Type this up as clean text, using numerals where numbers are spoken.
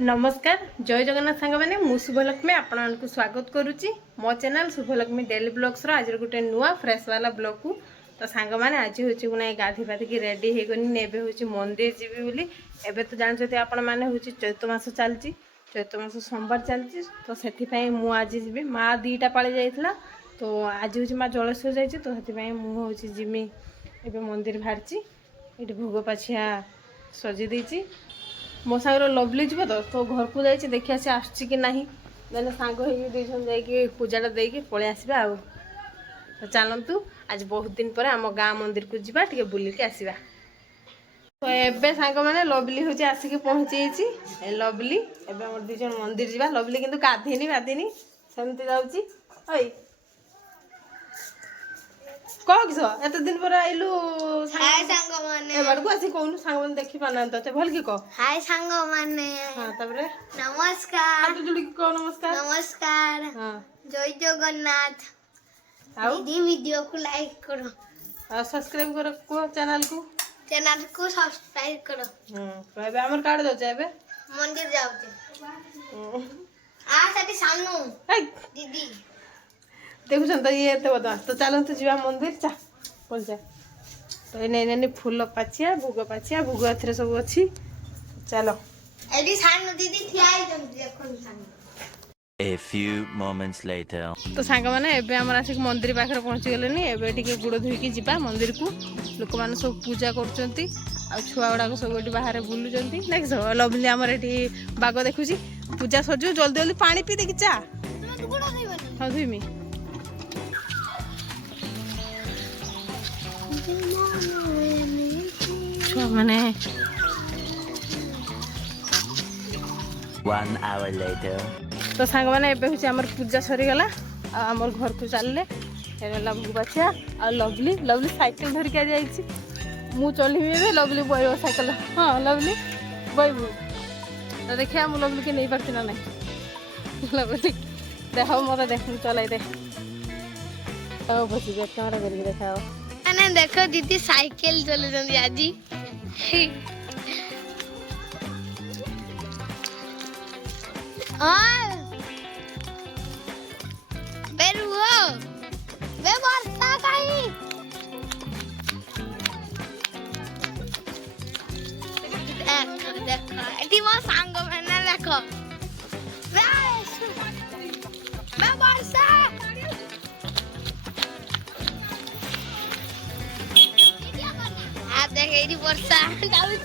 नमस्कार जय जगन्नाथ सांग मैंने मु शुभलक्ष्मी आपको स्वागत करुच्ची मो चैनल शुभलक्ष्मी डेली ब्लॉग्स आज गोटे नुआ फ्रेश वाला ब्लॉग को तो सांग मैंने आज हूँ ना गाधी पाधिकी रेडी होगनी एवं हूँ मंदिर जीवी बोली एवं तो जानते आपण मैंने हूँ चैत मास चलती चैत मास सोमवार चलती तो से मुझे जी माँ दीटा पाली जाइला तो आज हूँ माँ जलेश्वर जाइए तो से मुझे जिमी एवं मंदिर बाहरी ये भोग पाछिया सजी देती मो सांग लवली जीव तो घर को जाइए देखिए सी आसुची कि ना मैंने सांग हो पूजाटा देकी पलि आसवा तो चलतु आज बहुत दिन पर आम गाँ मंदिर को जीवा टे बुलिकी आसवा तो एबे सांग मैंने लवली हूँ आसिक पहुँची लवली एवं दीज मंदिर जीवा लवली किंतु गाधीनी बाधीनी सेमती जाऊँगी कह किस एत दिन पर आइलु हाय सांग माने बड़को आसी कहूनु सांग माने देखि पाना तते भल की कह हाय सांग माने हां तबरे नमस्कार हाथ जोड़ी कह नमस्कार नमस्कार हां जय जगन्नाथ आउ दीदी वीडियो को लाइक करो और सब्सक्राइब करो को चैनल को सब्सक्राइब करो तो एबे हमर कार्ड दो जेबे मंदिर जाउते आ साथी सानू दीदी देखुन तो ये तो बता तो चलते जीवा मंदिर चा बोल जा तो ये नैनी फूल पाचिया भोग एथरे सब अच्छी चलो एडी सानू दीदी थियाई जंती देखन सानू A few moments later तो सांग माने एबे हमर आसिक मंदिर पाखरे पहुंची गेलेनी एबे टिके गुड़ धोइकी जीवा मंदिर को लोक माने सब पूजा करचंती आ छुआ गुडा सब एटी बाहर बुलुचंती नेक्स्ट लवली हमर एटी बाग देखुची पूजा सजू जल्दी जल्दी पानी पी देखि चा तुम गुड़ा खाइबनी हां धुइमी माने 1 hour later तो सांग मैंने एबे हूँ आमर पूजा सरीगला आमर घर को चलले भोग पाछिया आ लवली लवली साइकिल धरिक जाइए मु चलमी ए लवली बहब साइकिल हाँ लवली बहबू तो देखिए मुझे लवली की नहीं पार्थ ना नहीं लवली देख मत देख चल दे बस कैमरा करके देखा अने देखो दीदी साइकिल चले जंदी आजी और बेरुओ बे वर्षा काई देखो देखो एटी मो सांग मैंने देखो बे वर्षा आप देखे वर्षा जाऊँ